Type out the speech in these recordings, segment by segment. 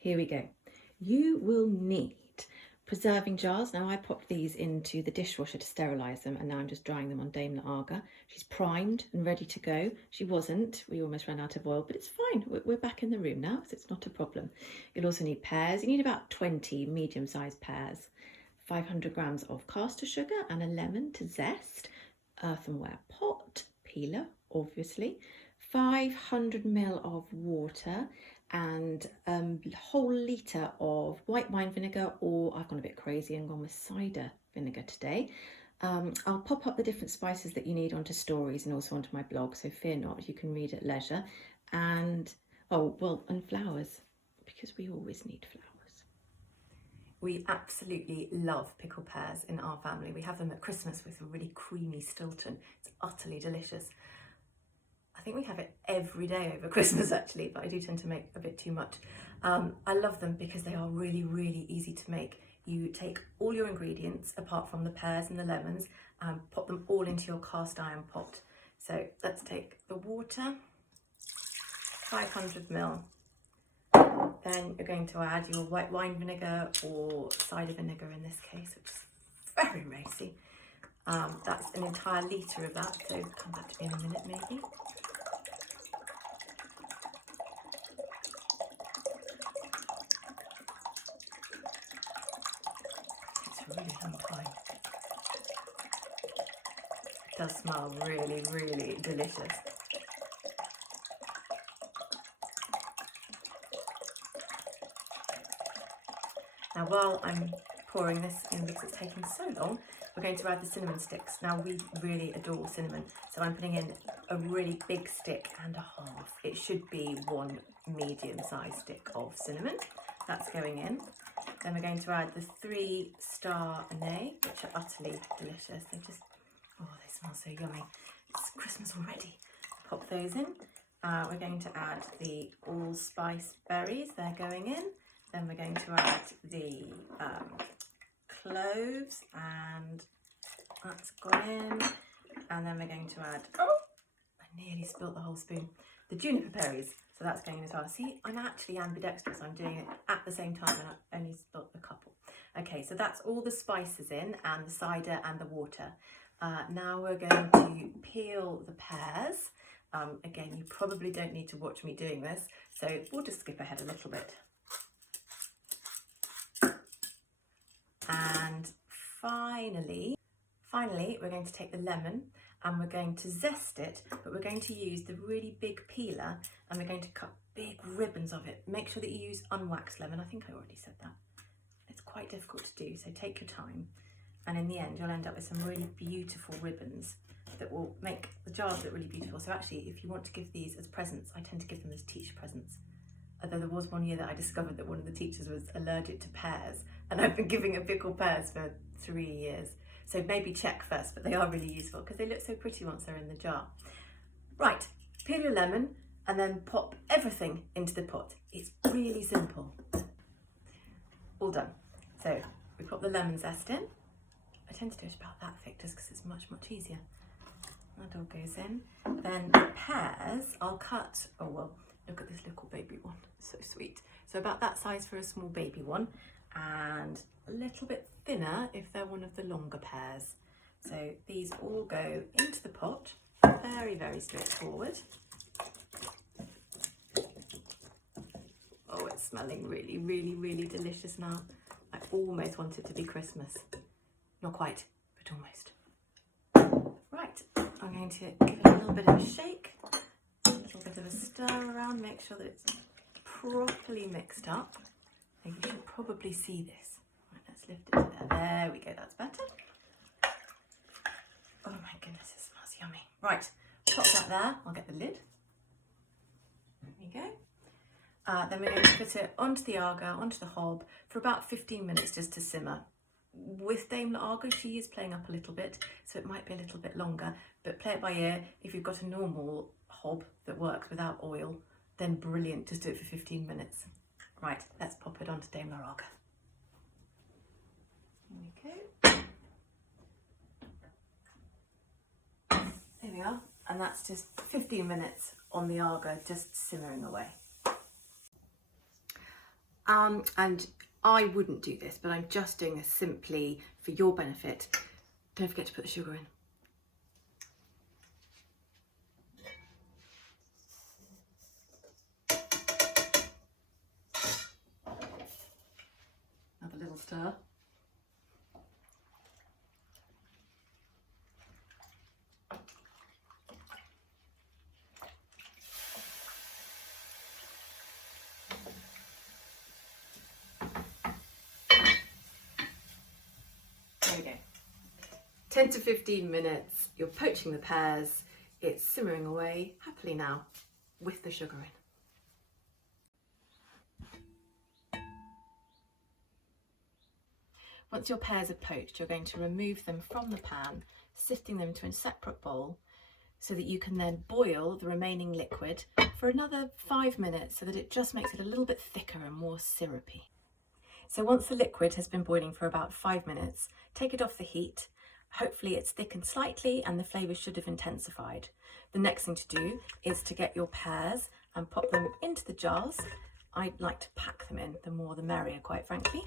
here we go. You will need preserving jars. Now I popped these into the dishwasher to sterilise them, and now I'm just drying them on Dame Lager. She's primed and ready to go. She wasn't, we almost ran out of oil, but it's fine. We're back in the room now, so it's not a problem. You'll also need pears. You need about 20 medium-sized pears, 500 grams of caster sugar and a lemon to zest, earthenware pot, peeler obviously, 500 ml of water, and a whole litre of white wine vinegar, or I've gone a bit crazy and gone with cider vinegar today. I'll pop up the different spices that you need onto stories and also onto my blog, so fear not, you can read at leisure. And and flowers, because we always need flowers. We absolutely love pickled pears in our family. We have them at Christmas with a really creamy Stilton. It's utterly delicious. I think we have it every day over Christmas actually, but I do tend to make a bit too much. I love them because they are really, really easy to make. You take all your ingredients apart from the pears and the lemons and pop them all into your cast iron pot. So let's take the water, 500 ml. Then you're going to add your white wine vinegar or cider vinegar in this case, which is very racy. That's an entire litre of that, so come back to me in a minute maybe. It's a really long time. It does smell really, really delicious. Now while I'm pouring this in, because it's taking so long, we're going to add the cinnamon sticks. Now we really adore cinnamon, so I'm putting in a really big stick and a half. It should be one medium-sized stick of cinnamon. That's going in. Then we're going to add the 3-star anise, which are utterly delicious. They just, oh, they smell so yummy. It's Christmas already. Pop those in. We're going to add the allspice berries. They're going in. Then we're going to add the cloves, and that's gone in. And then we're going to add, oh, I nearly spilt the whole spoon, the juniper berries. So that's going in as well. See, I'm actually ambidextrous. I'm doing it at the same time and I only spilt a couple. Okay, so that's all the spices in, and the cider and the water. Now we're going to peel the pears. Again, you probably don't need to watch me doing this, so we'll just skip ahead a little bit. And finally, we're going to take the lemon and we're going to zest it, but we're going to use the really big peeler and we're going to cut big ribbons of it. Make sure that you use unwaxed lemon. I think I already said that. It's quite difficult to do, so take your time. And in the end, you'll end up with some really beautiful ribbons that will make the jars look really beautiful. So actually, if you want to give these as presents, I tend to give them as teacher presents. Although there was one year that I discovered that one of the teachers was allergic to pears, and I've been giving her pickled pears for 3 years. So maybe check first, but they are really useful because they look so pretty once they're in the jar. Right, peel your lemon and then pop everything into the pot. It's really simple. All done. So we put the lemon zest in. I tend to do it about that thick just because it's much, much easier. That all goes in. Then the pears, I'll cut, oh well, look at this little baby one, so sweet. So about that size for a small baby one, and a little bit thinner if they're one of the longer pears. So these all go into the pot, very, very straightforward. Oh, it's smelling really, really, really delicious now. I almost want it to be Christmas. Not quite, but almost. Right, I'm going to give it a little bit of a shake. A little bit of a stir around, make sure that it's properly mixed up. Now you should probably see this. Right, let's lift it to there. There we go, that's better. Oh my goodness, it smells yummy. Right, pop that there. I'll get the lid. There we go. Then we're going to put it onto the agar, onto the hob for about 15 minutes just to simmer. With Dame Lager, she is playing up a little bit, so it might be a little bit longer, but play it by ear. If you've got a normal hob that works without oil, then brilliant, just do it for 15 minutes. Right, let's pop it onto Dame Lager. There we go. There we are, and that's just 15 minutes on the agar, just simmering away. And I wouldn't do this, but I'm just doing this simply for your benefit. Don't forget to put the sugar in. Another little stir. There we go. 10 to 15 minutes, you're poaching the pears. It's simmering away happily now with the sugar in. Once your pears are poached, you're going to remove them from the pan, sifting them into a separate bowl so that you can then boil the remaining liquid for another 5 minutes so that it just makes it a little bit thicker and more syrupy. So once the liquid has been boiling for about 5 minutes, take it off the heat. Hopefully it's thickened slightly and the flavour should have intensified. The next thing to do is to get your pears and pop them into the jars. I like to pack them in, the more the merrier, quite frankly.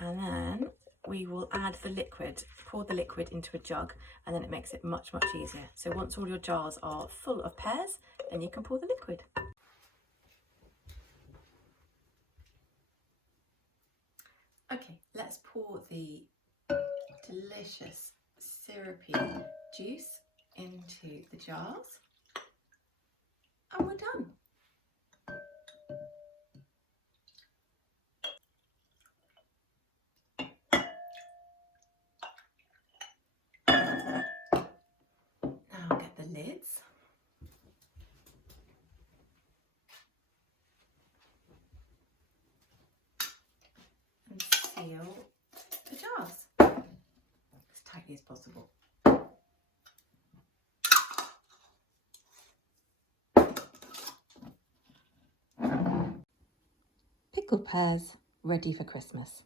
And then we will add the liquid, pour the liquid into a jug, and then it makes it much, much easier. So once all your jars are full of pears, then you can pour the liquid. Okay, let's pour the delicious syrupy juice into the jars, and we're done. Now I'll get the lids. And seal the jars as tightly as possible. Pickled pears ready for Christmas.